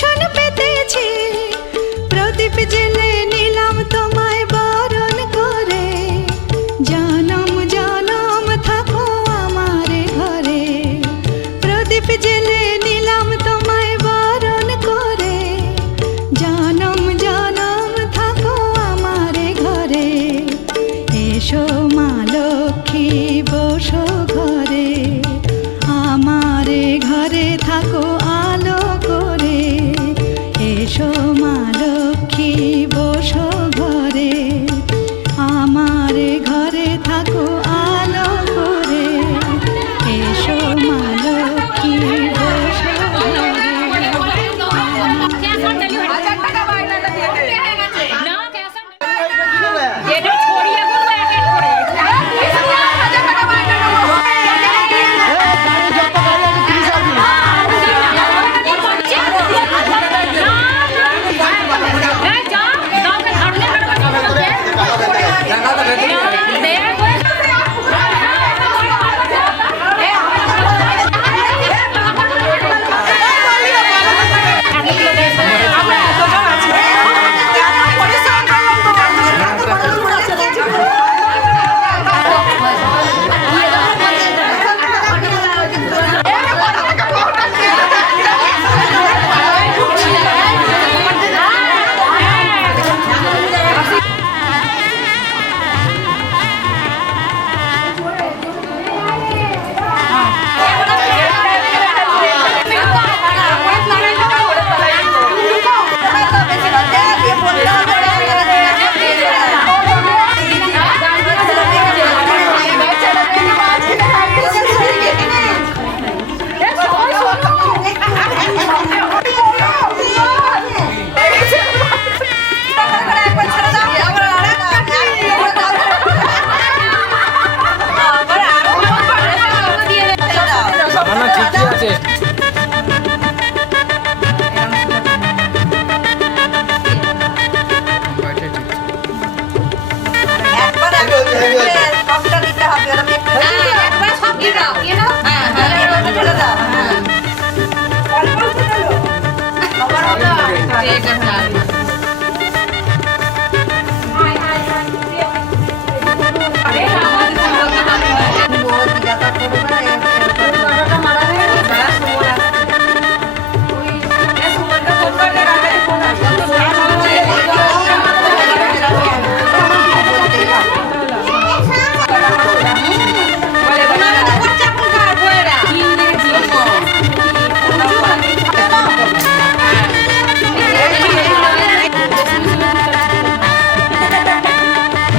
দর্শন পেতেছি, প্রদীপ জেলে নিলাম তোমায় বরণ করে। জনম জনম থাকো আমার ঘরে, প্রদীপ জেলে নিলাম তোমায় বরণ করে। জনম জনম থাকো আমার ঘরে, এসো মা লক্ষ্মী বসো ঘরে, আমার ঘরে থাকো আলো করে। এসো মা লক্ষ্মী বসো ঘরে, আমার ঘরে থাকো আলো করে। এসো মা লক্ষ্মী বসো ঘরে।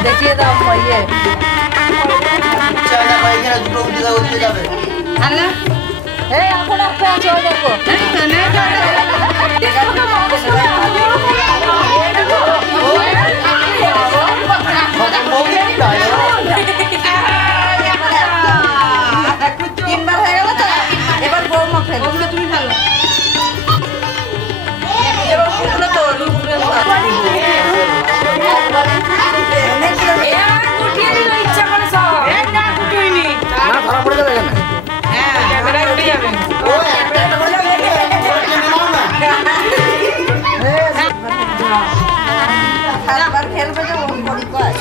দেখিয়ে দাও ইয়ে এখন একটা আছে ওই দেখো তিনবার হয়ে গেল তো এবার বৌমা ফেল তুমি ভালো এবার পুরো তো খেলবে যে ওই বড়ি কয়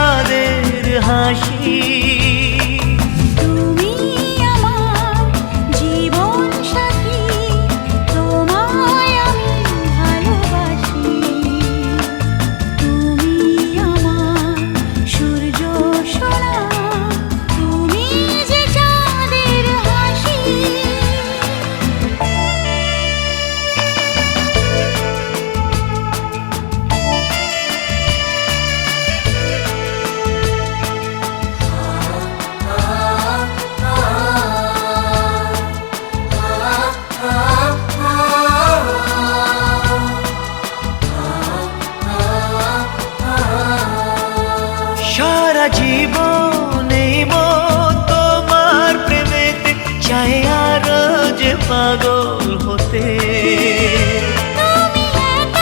চাঁদের হাসি। তুমি আমার জীবন সাথী, তোমায় আমি ভালোবাসি। তুমি আমার সূর্য সোনা, তুমি যে চাঁদের হাসি। সারা জীবন এই মন তোমার প্রেমেতে চাই আরো যে পাগল হতে। তুমি এত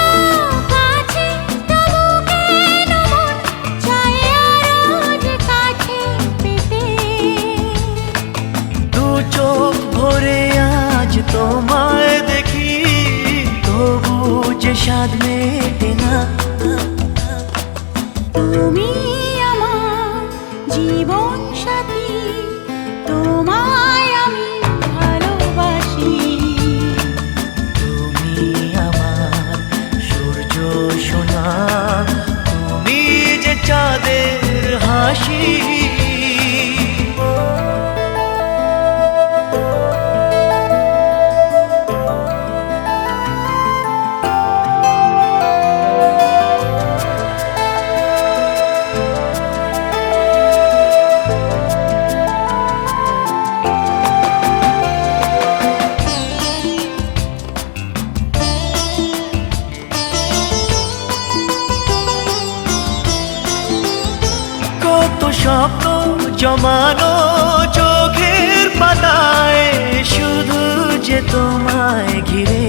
কাছে তবু কেন মন চায় আরো যে কাছে পেতে। দু চোখ ভরে আজ তোমায় দেখি, তবু যে স্বাদ মেটে না। তুমি আমার জীবন সাথী, তোমায় আমি ভালোবাসি। তুমি আমার সূর্য সোনা, তুমি যে চাঁদের হাসি। কত স্বপ্ন জমানো চোখের পাতায়, শুধু যে তোমায় ঘিরে।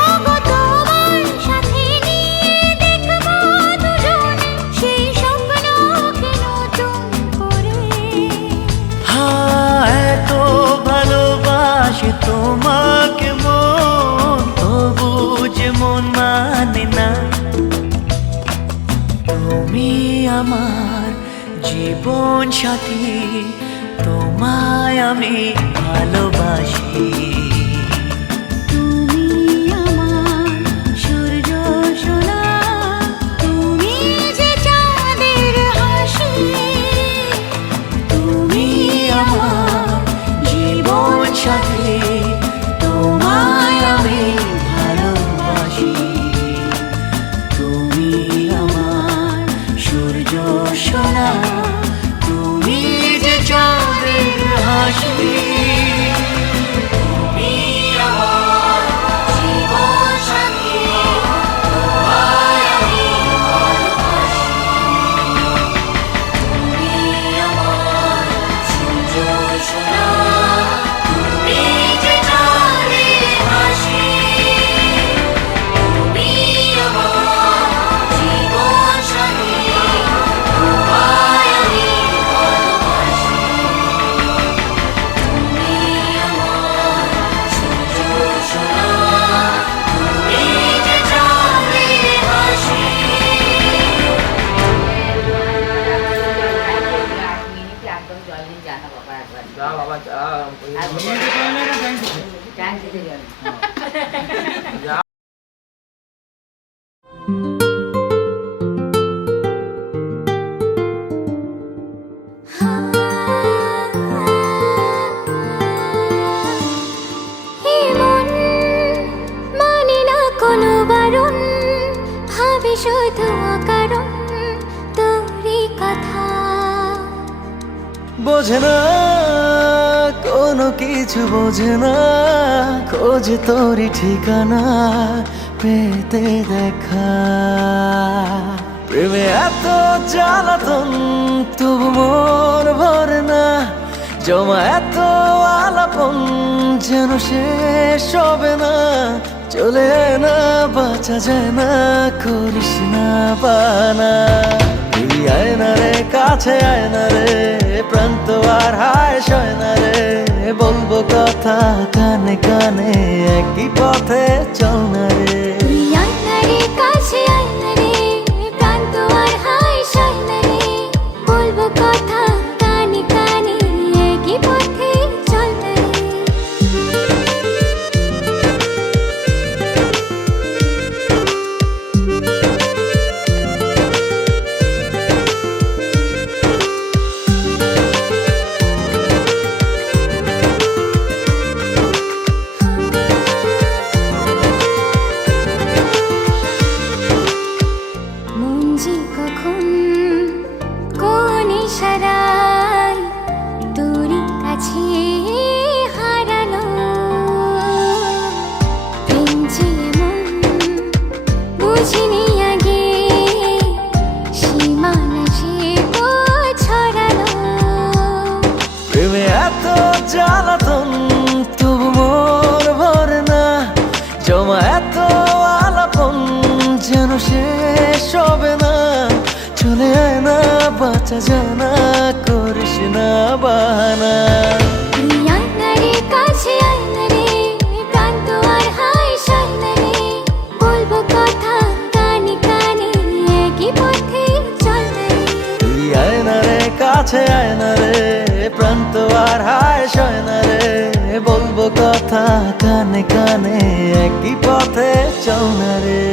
ওগো তোমার সাথে নিয়ে দেখবো দুজনে সেই স্বপ্নকে নতুন করে। হ্যাঁ, এত ভালোবাসে তোমাকে মন, তবু যে মন মানে না। তুমি আমার জীবন সাথী, তোমায় আমি ভালোবাসি। তুমি আমার সূর্য সোনা, তুমি যে চাঁদের হাসি। তুমি আমার জীবন সাথী, তোমায় আমি ভালোবাসি। তুমি আমার সূর্য সোনা, তুমি যে চাঁদের হাসি। তুমি আমার জীবন সাথী, তোমায় আমি ভালোবাসি। তুমি আমার সূর্য সোনা, তুমি যে চাঁদের হাসি। তুমি আমার জীবন সাথী, তোমায় আমি ভালোবাসি। তুমি আমার সূর্য সোনা, তুমি যে চাঁদের হাসি। একদম জল দিন জানা বাবা একবার যা বাবা যা ট্যাঙ্ক দিতে জল। যা। হে মন, মানে না কোনো বারণ, ভাবে শুধু অকারণ তোরই কথা। বোঝে না কোনো কিছু, বোঝে না খোঁজে তোরই ঠিকানা পেতে দেখা। প্রেমে এত জ্বালাতন, তবু মন ভরে না। জমা এত আলাপন, যেন শেষ হবে না। চলে আয় না, বাঁচা যায় না, করিস না বানা। এই আয় না রে, কাছে আয় না রে, প্রান্ত আর হায় সয় না রে। বলবো কথা কানে কানে, একই পথে চল না রে। তুই আয় না রে, কাছে আয় না রে, প্রান্ত আর হায় জ্বালাতন তবু মন ভরে না, জমা এত আলাপন যেন শেষ হবে না। চলে আয় না, বাঁচা যায় না, করিস না বাহানা। তুই আয়না রে, কাছে আয়না রে, প্রাণ তো আর হায় সায়না রে। বলবো কথা কানে কানে, একই পথে চল না রে। তুই আয় না রে, কাছে আয় না রে, প্রাণ তো আর হায় সয় না রে। বলবো কথা কানে কানে, একই পথে চল না রে।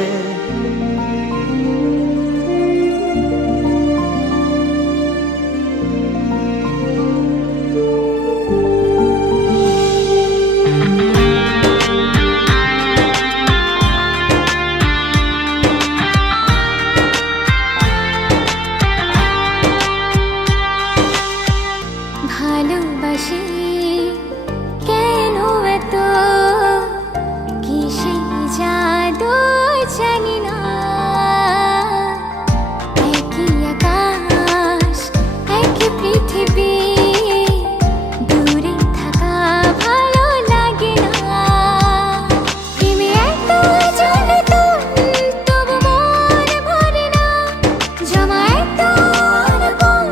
ভালোবাসি কেন এত, কিসে জাদু জানি না। একই আকাশ, একই পৃথিবী, দূরে থাকা ভালো লাগে না। প্রেমে এত জ্বালাতন তবু মন ভরে না, জমা এত আলাপন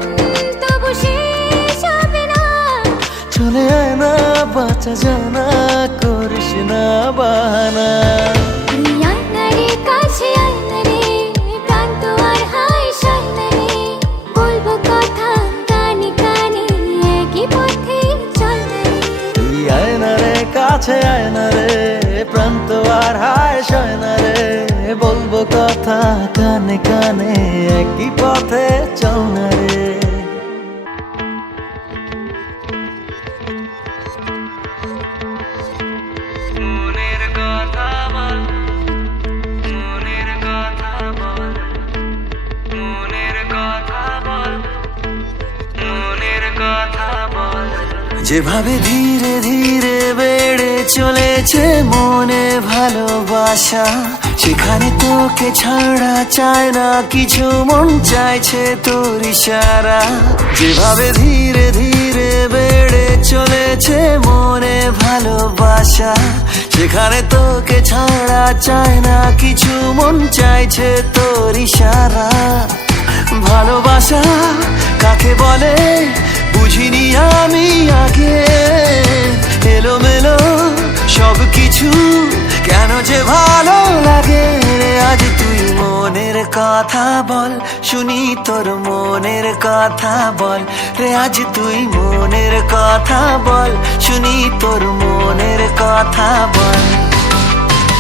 তবু শেষ হবে না। চলে আয় না, বাঁচা যায় না, করিস না বাহানা। তুই আয়না রে, কাছে আয়না রে, প্রাণ তো আর হায় সায়না রে। বলবো কথা কানে কানে, একই পথে চল না রে। তুই আয় না রে, কাছে আয় না রে, প্রাণ তো আর হায় সয় না রে। বলবো কথা কানে কানে, একই পথে চল না রে। মনের কথা বল, মনের কথা বল, মনের কথা বল, মনের কথা বল। যেভাবে ধীরে ধীরে বেড়ে চলেছে মনে ভালোবাসা, সেখানে তোকে ছাড়া চায় না কিছু, মন চাইছে তোর ইশারা। যেভাবে ধীরে ধীরে বেড়ে চলেছে মনে ভালোবাসা, সেখানে তোকে ছাড়া চায় না কিছু, মন চাইছে তোর ইশারা। ভালোবাসা কাকে বলে বুঝিনি আমি আগে, এলোমেলো সব কিছু কেন যে ভালো লাগে রে। আজ তুই মনের কথা বল, শুনি তোর মনের কথা বল রে। আজ তুই মনের কথা বল, শুনি তোর মনের কথা বল।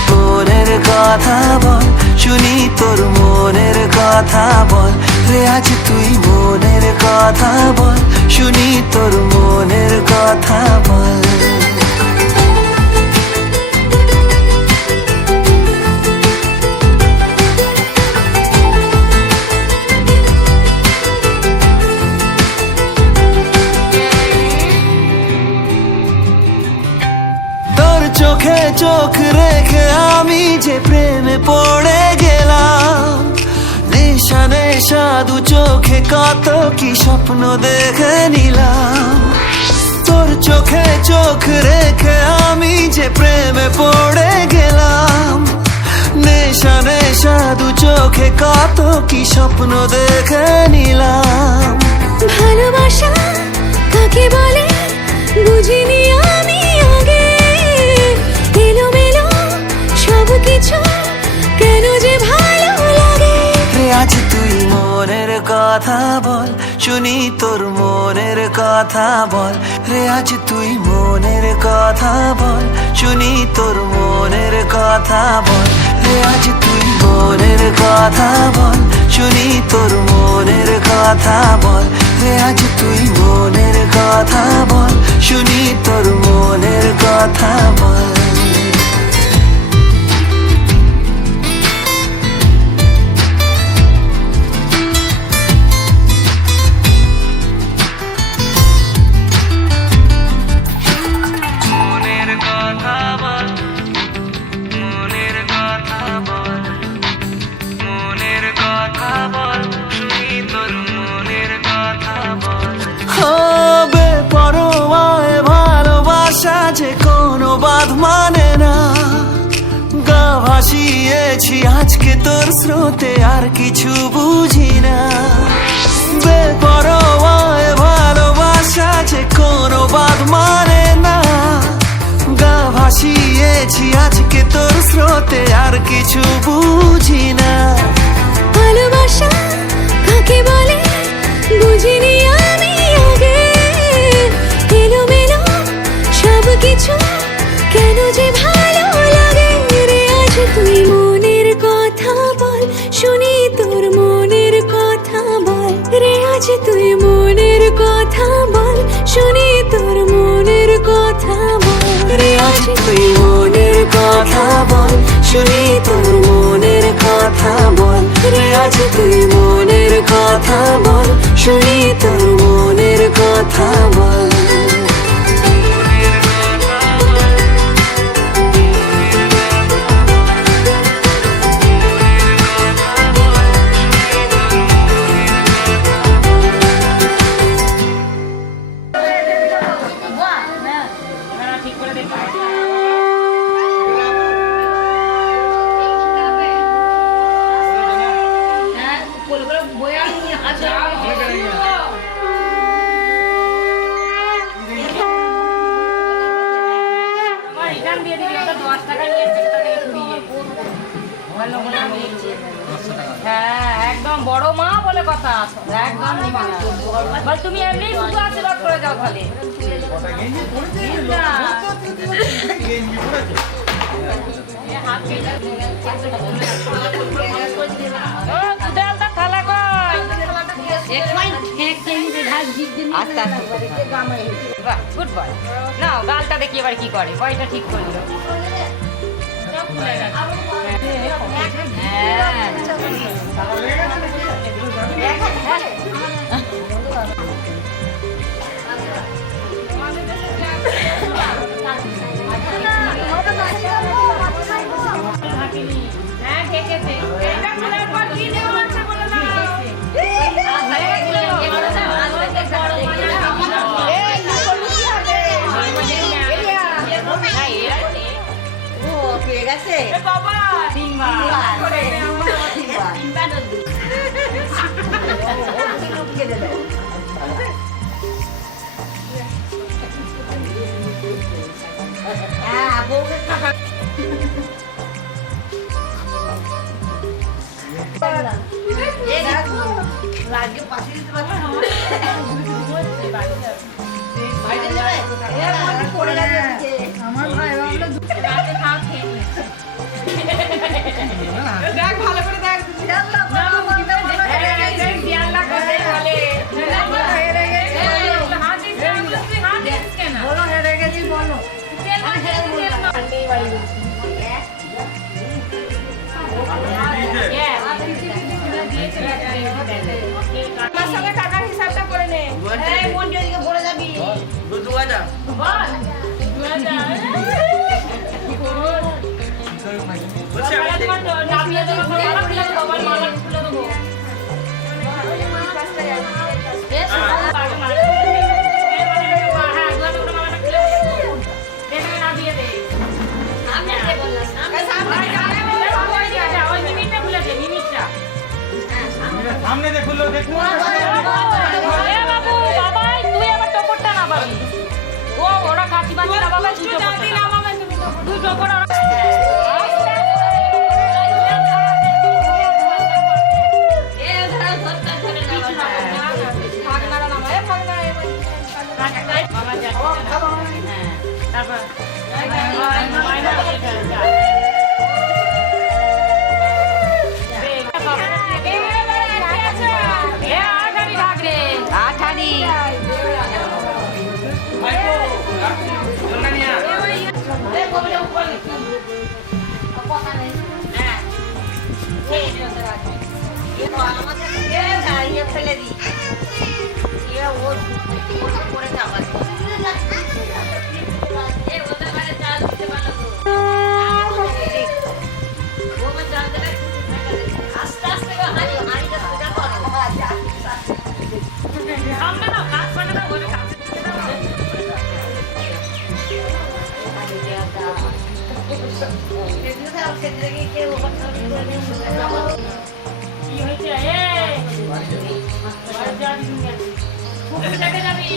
মনের কথা বল, শুনি তোর মনের কথা বল রে। আজ তুই মনের কথা বল, শুনি তোর মনের কথা বল। তোর চোখে চোখ রেখে আমি যে প্রেমে পড়ে গেলাম, নেশা নেশা দু চোখে কত কি স্বপ্ন দেখে নিলাম। তোর চোখে চোখ রেখে আমি যে প্রেমে পড়ে গেলাম, নেশা নেশা দু চোখে কত কি স্বপ্ন দেখে নিলাম। ভালোবাসা কাকে বলে বুঝিনি আমি আগে, এলোমেলো সব কিছু কেন যে ভালো লাগে রে। আজ তুই মনের কথা বল, শুনি তোর মনের কথা বল রে। আজ তুই মনের কথা বল, শুনি তোর মনের কথা বল রে। আজ তুই মনের কথা বল, শুনি তোর মনের কথা বল রে। আজ তুই মনের কথা বল, শুনি তোর মনের কথা বল। হবে পরোয়ায় ভাই ভাসিয়েছি আজকে তোর স্রোতে, আর কিছু বুঝি না। বেপরোয়ায় ভালোবাসা যে কোনো বাদ মানে না। গা ভাসিয়েছি আজকে তোর স্রোতে, আর কিছু বুঝি না। ভালোবাসা কাকে বলে বুঝিনি আমি আগে, এলোমেলো সব কিছু কেন যে ভালো লাগে রে। আজ তুই মনের কথা বল, শুনি তোর মনের কথা বল রে। আজ তুই মনের কথা বল, শুনি তোর মনের কথা বল রে। আজ তুই মনের কথা বল, শুনি তোর মনের কথা বল রে। আজ তুই মনের কথা বল, শুনি তোর মনের কথা বল। ঠিক করে দেখো। হ্যাঁ, বলে বলে বয়া নিয়ে আচ্ছা। আমার রিটার্ন দিয়ে দিবি, একটা 10 টাকা নিয়ে এসেছে, সেটা থেকে ঘুরিয়ে। ভালো মনে হয়েছে। হ্যাঁ, একদম বড় মা বলে কথা আছে, একদম নিবা না। বল তুমি এমনি শুধু আশীর্বাদ করে যাও খালি। Good boy. নাও গালটা দেখি এবার কি করে, বয়টা ঠিক করলো। হ্যাঁ ঢেকেছে। এটা খোলার পর কি দেওয়া আছে বলে না। বাবা লাগে পাশে দিতে পারছি আমার ভাই দেখ ভালো করে দেখ হেরে গেছি বলো। আমার সঙ্গে টাকার হিসাবটা করে নে। মন দিকে বলে যাবি 2000 বল 2000 সামনে দেখুলো দেখো। এ বাবু বাবাই তুই আবার টপরটা না পাবি। ও ওরা কাটি বাঁচি না বাবা, দুটো দাদি না বাবা, তুমি দুই টপর আর এ ধরা ধরতা ধরে না ভাগনা না এ ভাগনা এ মামা যা। হ্যাঁ তারপর মাইনা এটা ফেলে দি করে যাবা আস্তে আস্তে সামনে না কাজ করে না ওরে কাজ কি হয়েছে যাবি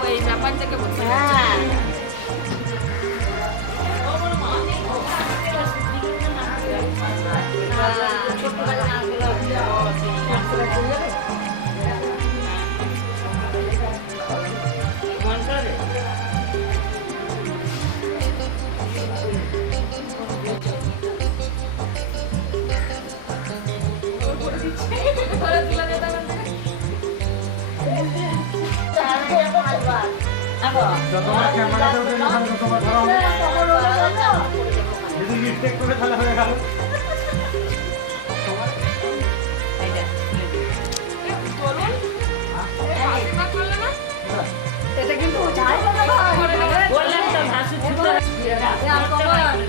ওই ব্যাপার থেকে বলছি যতবার ক্যামেরাতে ওঠে না ততবার ধরা হবে যদি মিস্টেক করে তাহলে হয়ে গেল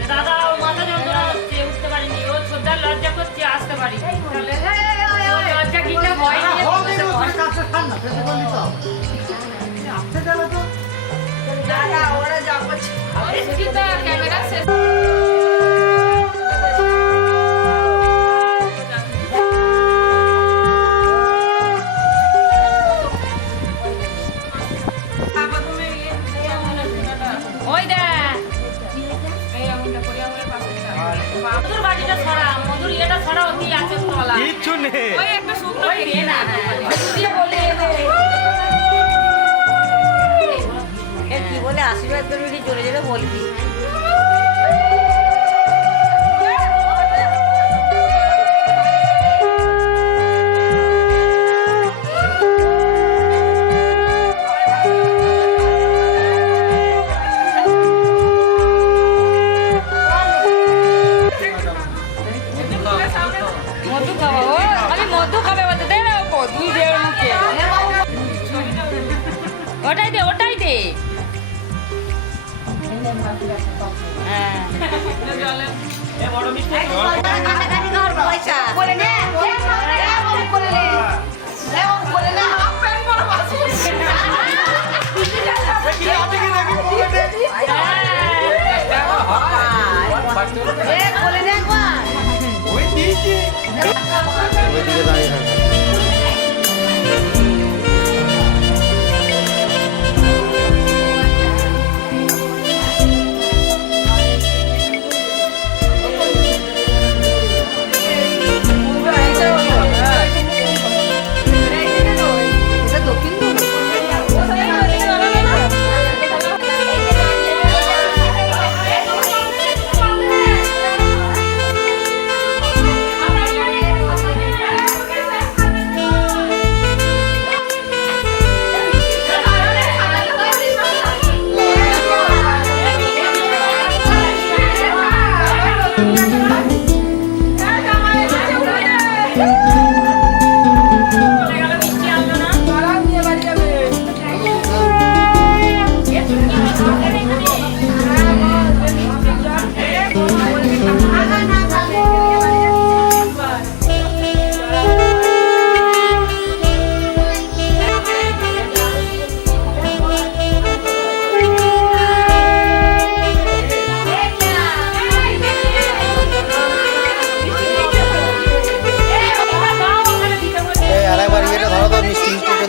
দাদা ও মাথা যন্ত্রণা হচ্ছে উঠতে পারিনি ও ছোটদার লজ্জা করছে আসতে পারি লজ্জা কিনা ভয় ক্যামেরা শেষ ওই দেখ এই আঙুলটা করি আঙুলের পাশে মধুর বাটিটা ছড়া মধুর ইয়েটা ছড়া অতি আছে তলা কিচ্ছু নেই ওই একটা শুকনো দিয়ে না দিয়ে বলে কি বলে আশীর্বাদ করবি চলে যাবে বলবি মধু খাবো আমি মধু খাবে বলতে দে না দুই দেড় মুখে ওটাই দে হ্যাঁ ওইদিকে দাঁড়িয়ে থাকা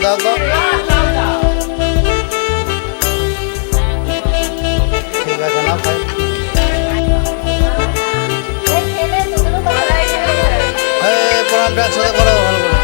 দাও তো ঠিক আছে না ভাই প্রণামটা একসাথে করো ভালো করে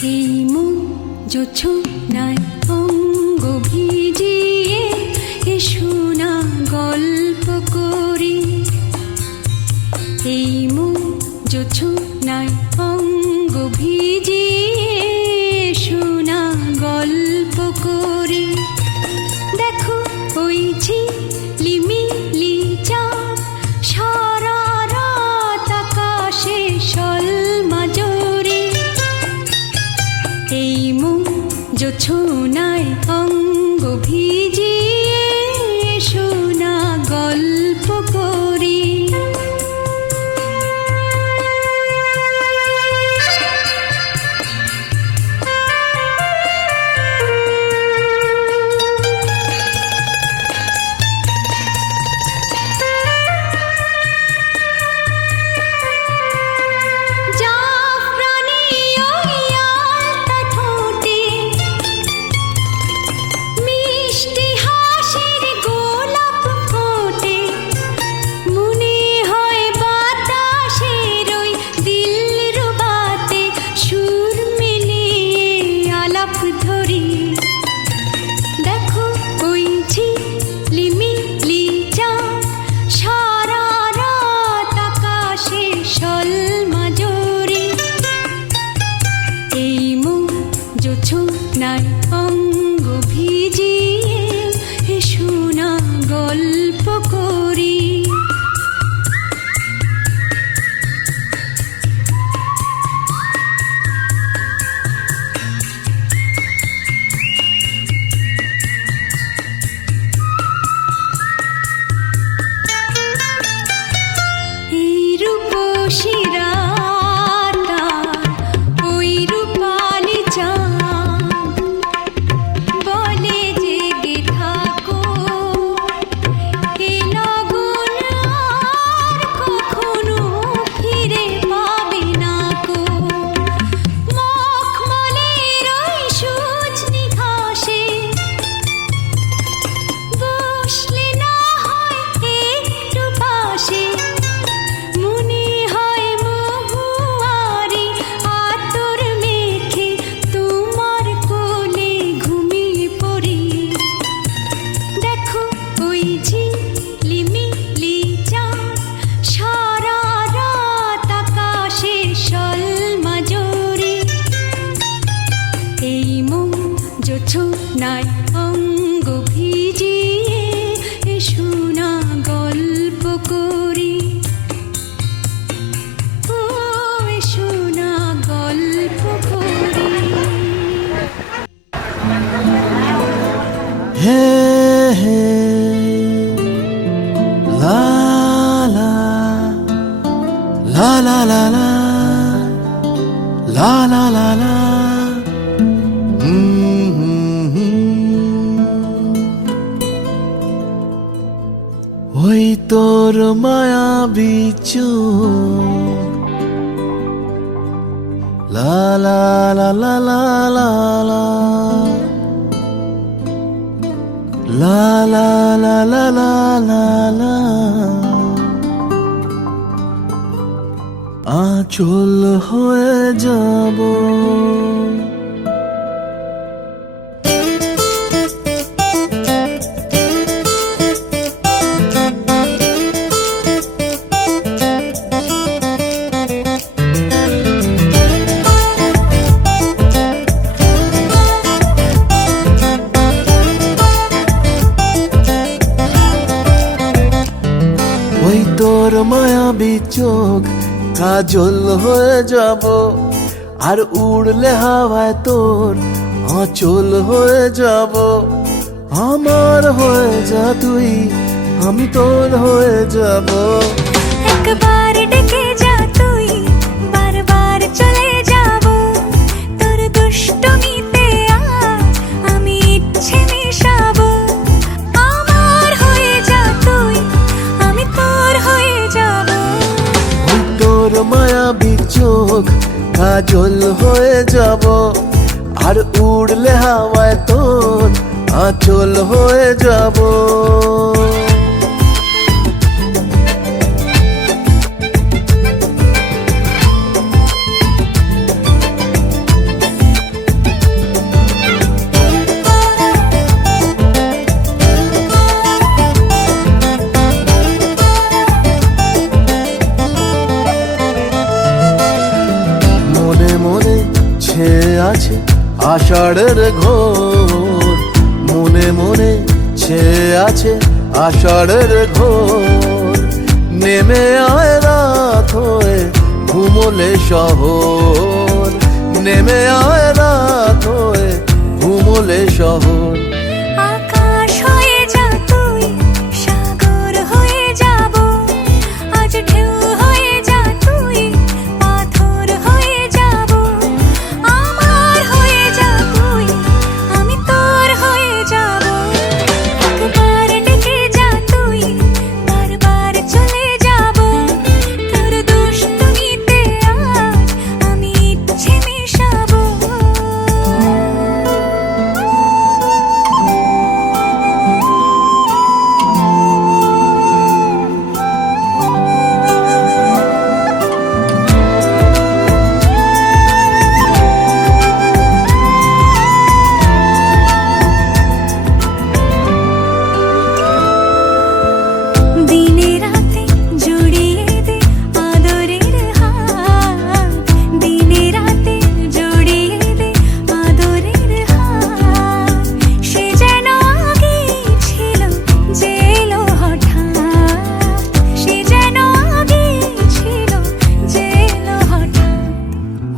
এই মন জোছনায় অঙ্গ ভিজিয়ে এসো না গল্প করি, এই মন জোছনায় অঙ্গ ভিজিয়ে এসো না গল্প করি। দেখো ওই ঝিলিমিলি চাঁদ সারা রাত আকাশে সলমাজরে, এই মন জোছনায় অঙ্গ ভিজিয়ে এসো না গল্প করি। জাফরানি ওই আলতা ঠোঁটে মিষ্টি হাসির গোলাপ ফোটে, মনে হয় বাতাসের ওই দিলরুবাতে সুর মিলিয়ে আলাপ ধরি। দেখো ওই ঝিলিমিলি চাঁদ সারা রাত আকাশে সলমাজরে, এই মন জোছনায় অঙ্গ ভিজিয়ে এসো না গল্প করি। এই রূপসী রাতা ওই রূপালি চাঁদ বলে জেগে থাকো, এ লগন আর কখনো ফিরে পাবে না কো। মখমলের ওই সজনি ঘাসে বসলে না হয় একটু পাশে, মনে হয় মহুয়ারি আতর মেখে তোমার কোলে ঘুমিয়ে পড়ি। দেখো ওই ঝিলিমিলি চাঁদ সারা রাত আকাশে সলমাজরে, এই মন জোছনায় অঙ্গ ভিজিয়ে এসো না গল্প করি। ও এসো না গল্প করি। হে হে লা লা লা লা লা লা লা লা লা লা ওই তোর মায়াবী চোখ লা লা লা লা লা লা লা লা লা লা লা লা লা লা আঁচল হয়ে যাব ওই তোর মায়াবী চোখ কাজল হয়ে যাব, আর উড়লে হাওয়ায় তোর আঁচল হয়ে যাব। আমার হয়ে যা তুই, আমি তোর হয়ে যাব। একবার ডেকে যা তুই, বারবার চলে যাব। তোর দুষ্টমিতে আজ আমি ইচ্ছে মিশাবো। আমার হয়ে যা তুই, আমি তোর হয়ে যাব। ওই তোর মায়াবী চোখ কাজল হয়ে যাব, আর উড়লে হাওয়ায় তোর আঁচল হয়ে যাব। আষাঢ়ের ঘোর, মনে মনে ছেয়ে আছে আষাঢ়ের ঘোর। নেমে আয় রাত হয়ে ঘুমোলে শহর, নেমে আয় রাত হয়ে ঘুমোলে শহর। আকাশ হয়ে যা তুই, সাগর হয়ে যাব, আজ ঢেউ হয়ে যা তুই, পাথর হয়ে যাব। আমার হয়ে যা তুই, আমি তোর হয়ে যাব। একবার ডেকে যা তুই, বারবার চলে যাব। তোর দুষ্টুমিতে আজ আমি ইচ্ছে মেশাবো। দিনে রাতে জড়িয়ে দে আদরের হাত, দিনে রাতে জড়িয়ে দে আদরের হাত। সে যেন আগে ছিল যে এলো হঠাৎ, সে যেন আগে ছিল যে এলো হঠাৎ।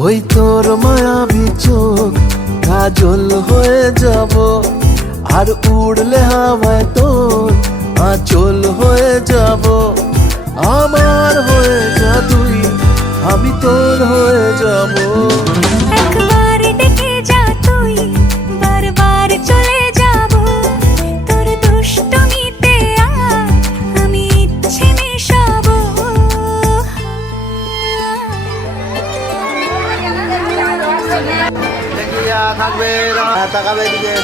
ওই তোর মায়াবী চোখ কাজল হয়ে যাব, আর উড়লে হাওয়ায় তোর আঁচল হয়ে যাব। আমার হয়ে যা তুই, আমি তোর হয়ে যাব। একবার ডেকে যা তুই, বারবার চলে যাব। তোর দুষ্টুমিতে আজ আমি ইচ্ছে মেশাবো। থাকবে তাকাবে দিকে।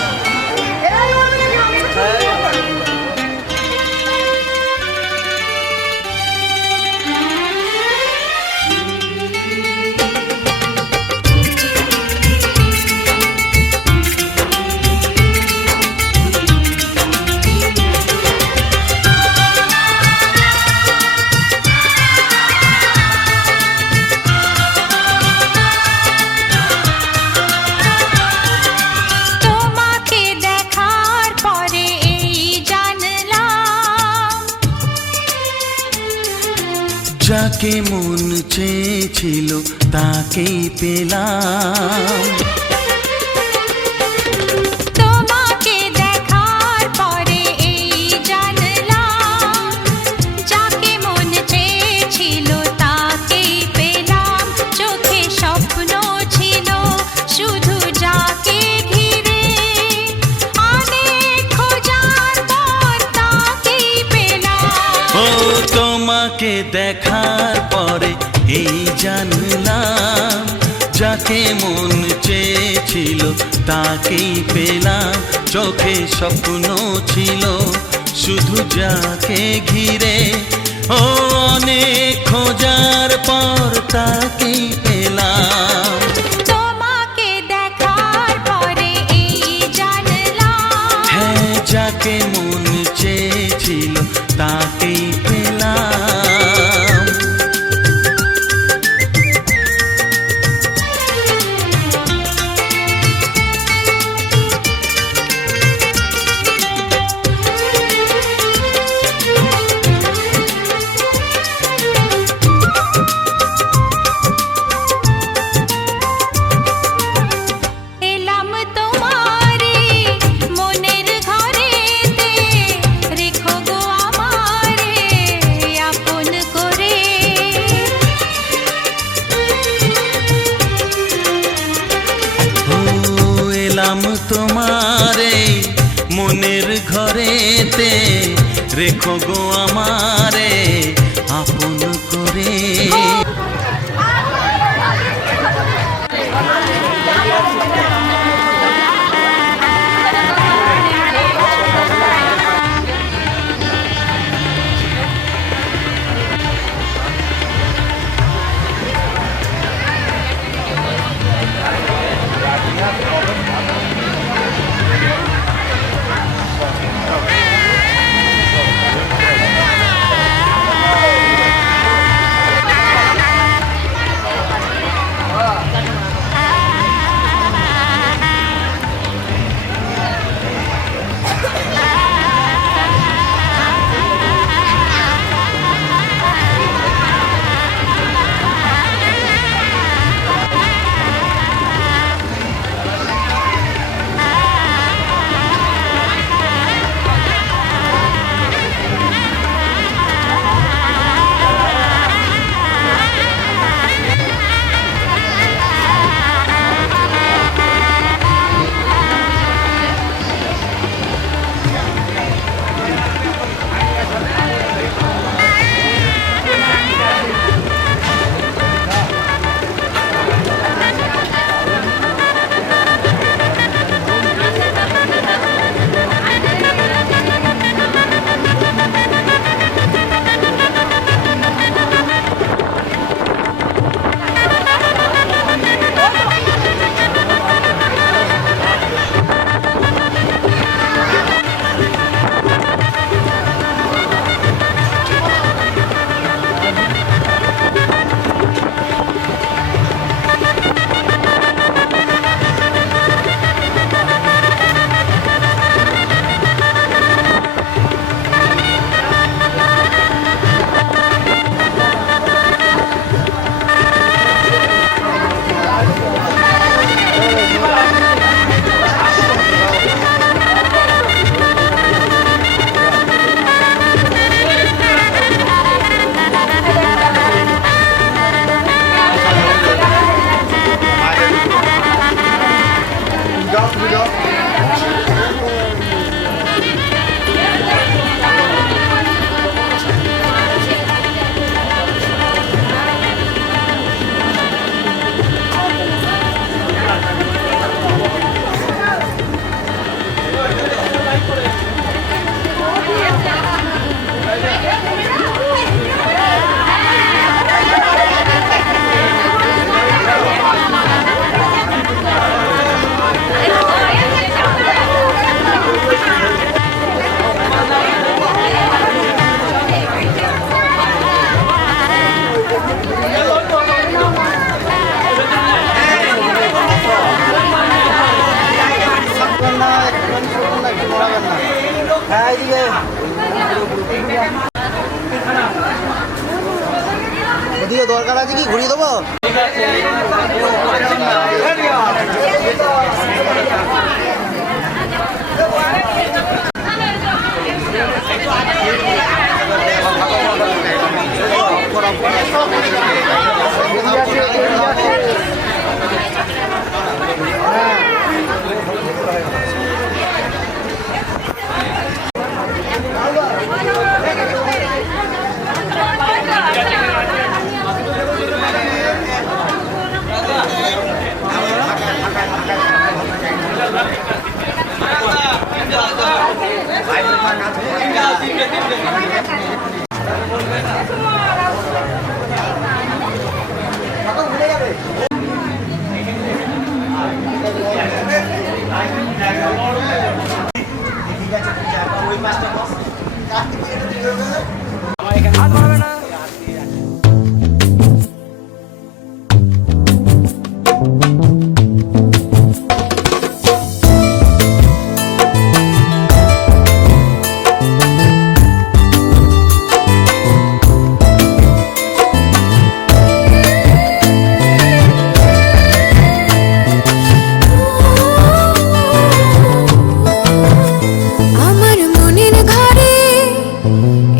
তোমাকে দেখার পরে এই জানলাম, যাকে মন চেয়েছিল তাকেই পেলাম। তোমাকে দেখার পরে এই জানলাম, যাকে মন চেয়েছিল তাকেই পেলাম। চোখে স্বপ্ন ছিল শুধু যাকে ঘিরে, অনেক খোঁজার পর তাকেই পেলাম। ও তোমাকে দেখার পরে এই জানলাম, যাকে মন চেয়েছিল তাকেই পেলাম। চোখে স্বপ্ন ছিল শুধু যাকে ঘিরে, ও অনেক খোঁজার পর তাকেই পেলাম। তোমাকে দেখার পরে এই জানলাম, হ্যাঁ, যাকে মন চেয়েছিল তাকেই পেলাম। এলাম তোমারে মনের ঘরেতে, রেখো গো আমারে আপন করে। ও এলাম তোমারে মনের ঘরেতে, রেখো গো আমারে আপন করে। ওদিকে দরকার আছে কি ঘুরিয়ে দেবো? আমার মনের ঘরে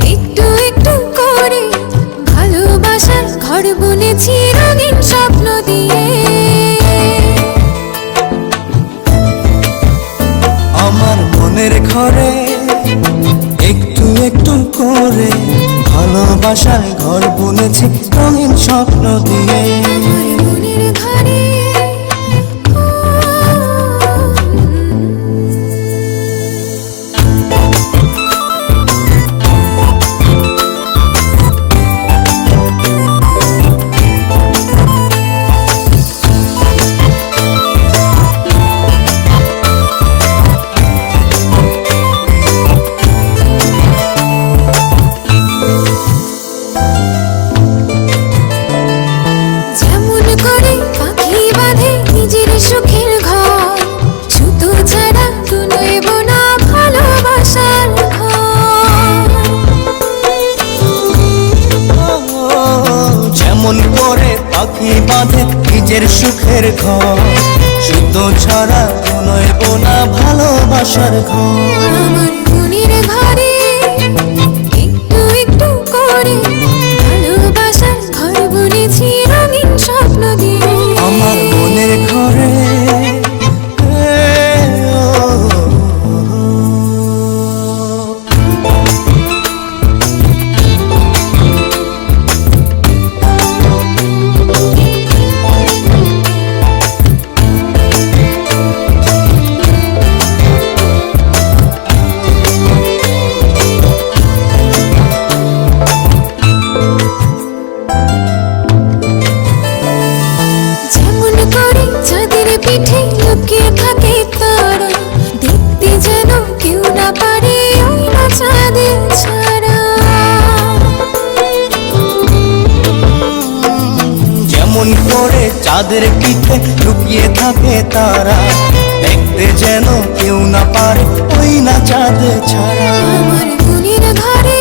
একটু একটু করে ভালোবাসার ঘর বুনেছি রঙিন স্বপ্ন দিয়ে। আমার মনের ঘরে একটু একটু করে ভালোবাসার ঘর বুনেছি রঙিন স্বপ্ন দিয়ে। আমার মনের ঘরে যেমন করে পাখি বাঁধে নিজের সুখের ঘর, সুতো ছাড়া শুনব না ভালোবাসার ঘর। যেমন করে পাখি বাঁধে নিজের সুখের ঘর, শুদ্ধ ছাড়া নয়ব না ভালোবাসার ঘর। আমার মনের ঘরে একটু একটু করে ভালোবাসার ঘর বুনেছি রঙিন স্বপ্ন দিয়ে। আমার মনের ঘরে যেমন করে চাঁদের পিঠে লুকিয়ে থাকে তারা, দেখতে যেন কেউ না পারে ওই না চাঁদের ছাড়া। যেমন করে চাঁদের পিঠে লুকিয়ে থাকে তারা, দেখতে যেন কেউ না পারে ওই না চাঁদ ছাড়া। আমার মনের ঘরে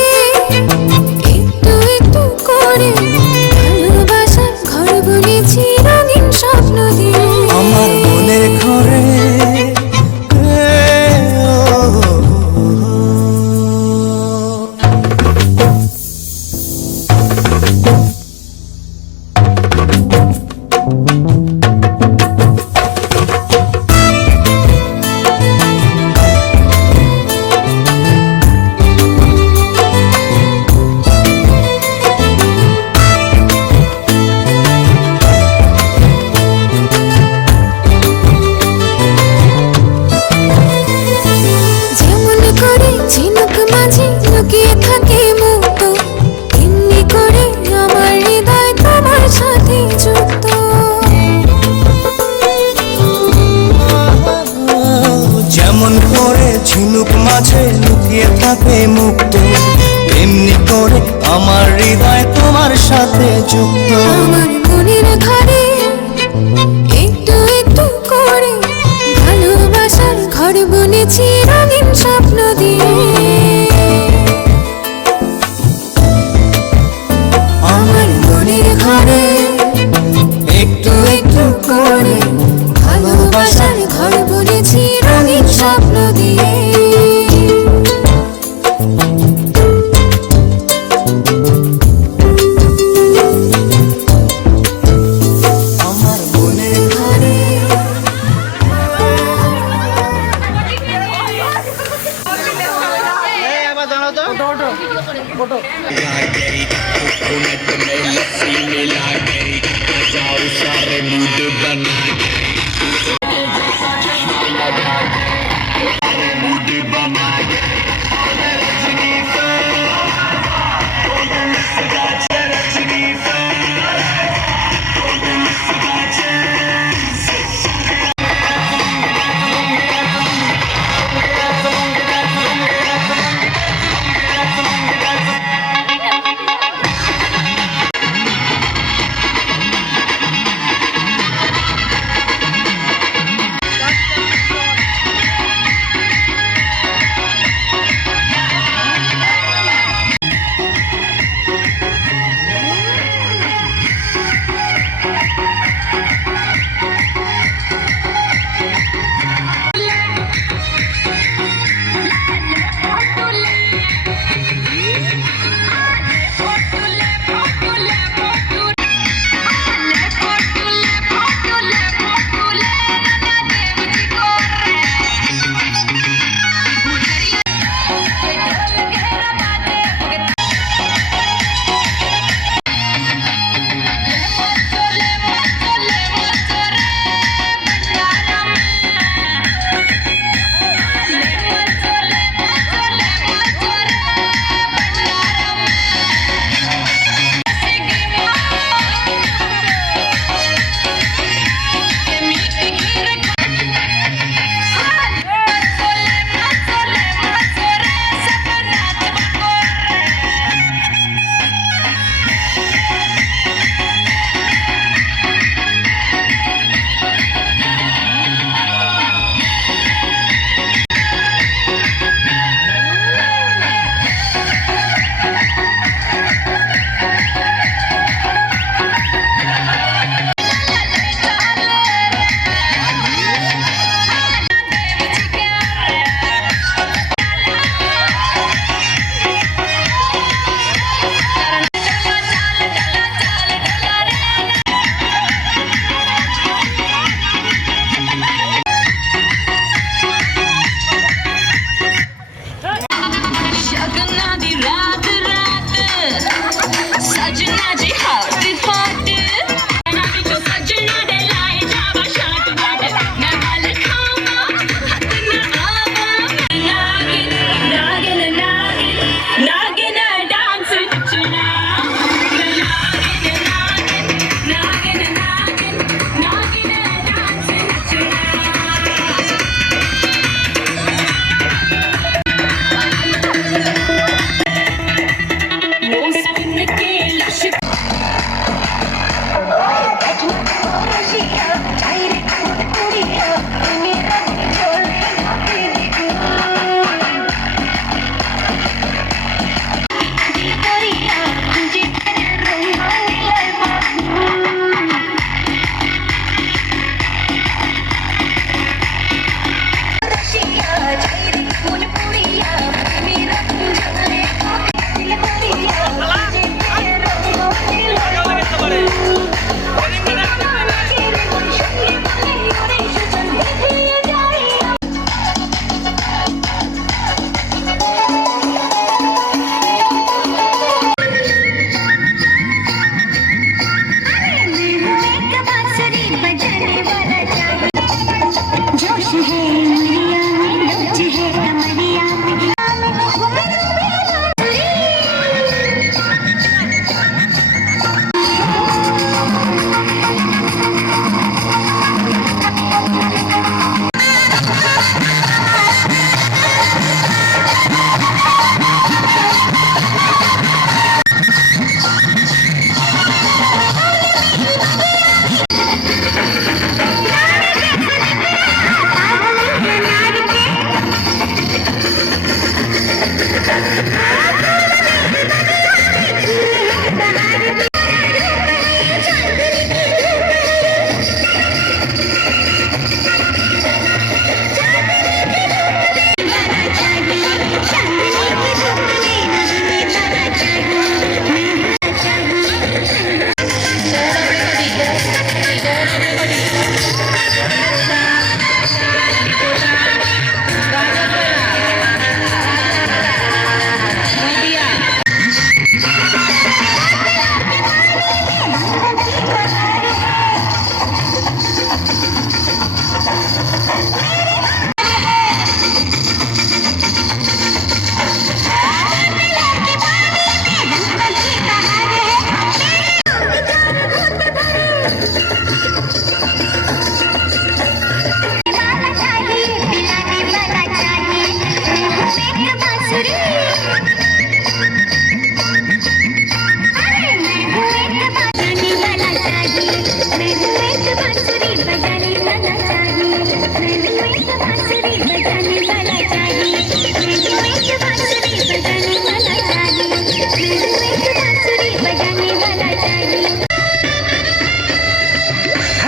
একটু একটু করে ভালোবাসার ঘর বুনেছি রঙিন স্বপ্ন দিয়ে। আমার মনের ঘরে যেমন করে ঝিনুক মাঝে লুকিয়ে থাকে মুক্ত, তেমনি করে আমার হৃদয় তোমার সাথে যুক্ত। যেমন করে ঝিনুক মাঝে লুকিয়ে থাকে মুক্ত, তেমনি করে আমার হৃদয় তোমার সাথে যুক্ত। আমার মনের ঘরে একটু একটু করে ভালোবাসার ঘর বুনেছি রঙিন স্বপ্ন দিয়ে। আমার মনের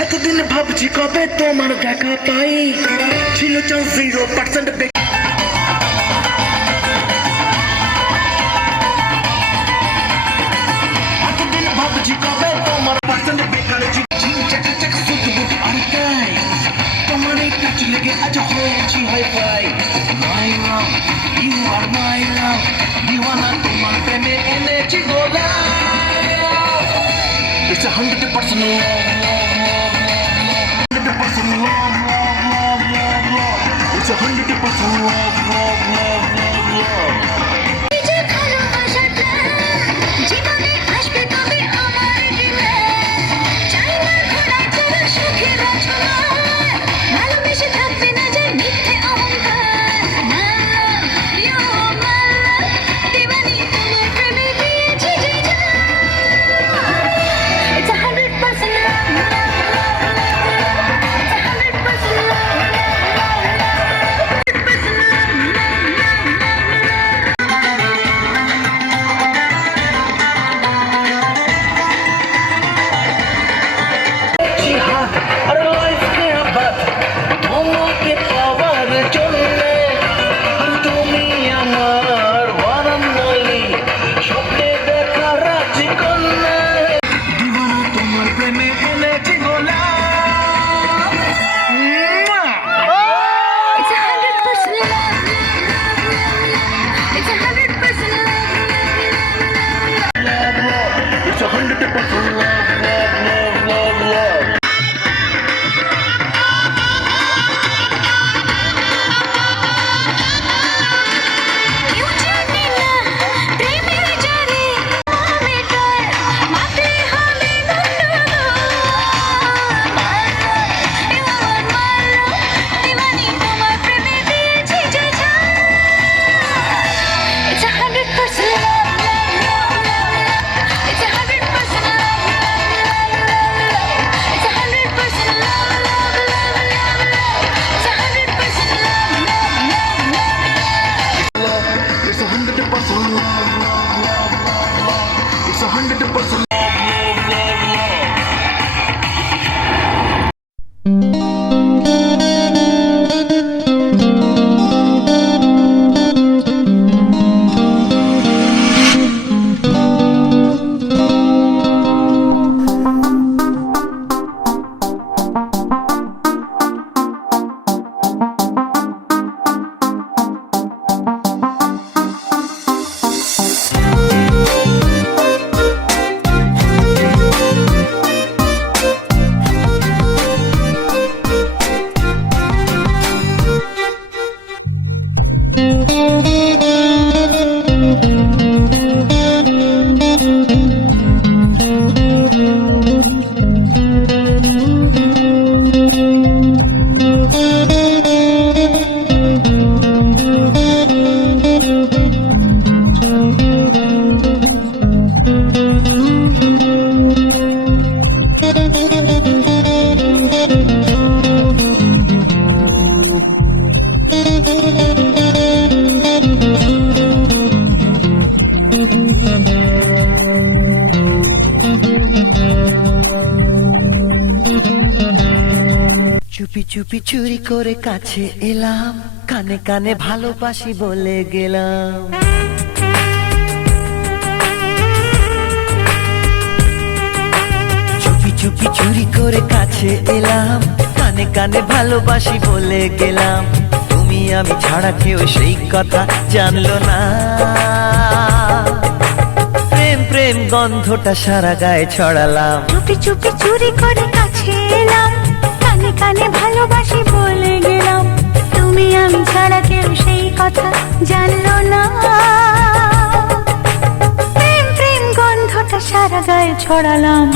এতদিন ভাবছি কবে তোমার দেখা পাই, ছিল চান্স 0% এতদিন ভাবছি কবে তোমার পার্সেন্ট বেকার তোমার এই টাচ লেগে আজ হয়েছি hi fi. My love you are my love, দিওয়ানা তোমার প্রেমে এনেছি গোলা। It's 100% love, love, love, love, 100% love, love, love, love, love. It's 100% love, love, love, love, love. নিজের ভালোবাসাটা জীবনে আসবে তবে আমার জীবনে চাই না ঘোড়া চড়া সুখের রচনা ভালোবেসে থাকবে না যে মিথ্যে অহংকার না ইউ আমার দিবানি তোমার প্রেমে দিয়েছি যে জান It's 100% love, love, love, love. It's 100% love, love, love, love. 100% love, अरे लाइफ के बात তোমাকে পাওয়ার জন্য তুমি আমার ওয়ারান্নলি স্বপ্নে দেখা রাজকন্যা দিওয়ানা তোমার প্রেমে এনেছি গোলা। It's 100% love, It's 100% love, It's 100% love, love, love, love, love. কেউ জানে না প্রেমের জারে মেটায় মাটি হবে দিবানি তোমার প্রেমে দিয়েছি যে জান It's 100% love, love, love, love. It's 100% love, love, love, love. It's 100% love, love, love, love, love. It's 100% love, love, love, love. It's 100% love, love, love, love, love. It's 100% love, love, love, love. চুপি চুপি চুরি করে কাছে এলাম, কানে কানে ভালোবাসি বলে গেলাম। চুপি চুপি চুরি করে কাছে এলাম, কানে কানে ভালোবাসি বলে গেলাম। তুমি আমি ছাড়া কেউ সেই কথা জানলো না। প্রেম প্রেম গন্ধটা সারা গায়ে ছড়ালাম। চুপি চুপি চুরি করে কাছে এলাম, কানে কানে ভালোবাসি বলে গেলাম। তুমি আমি ছাড়া কেউ সেই কথা জানলো না। প্রেম প্রেম গন্ধটা সারা গায়ে ছড়ালাম।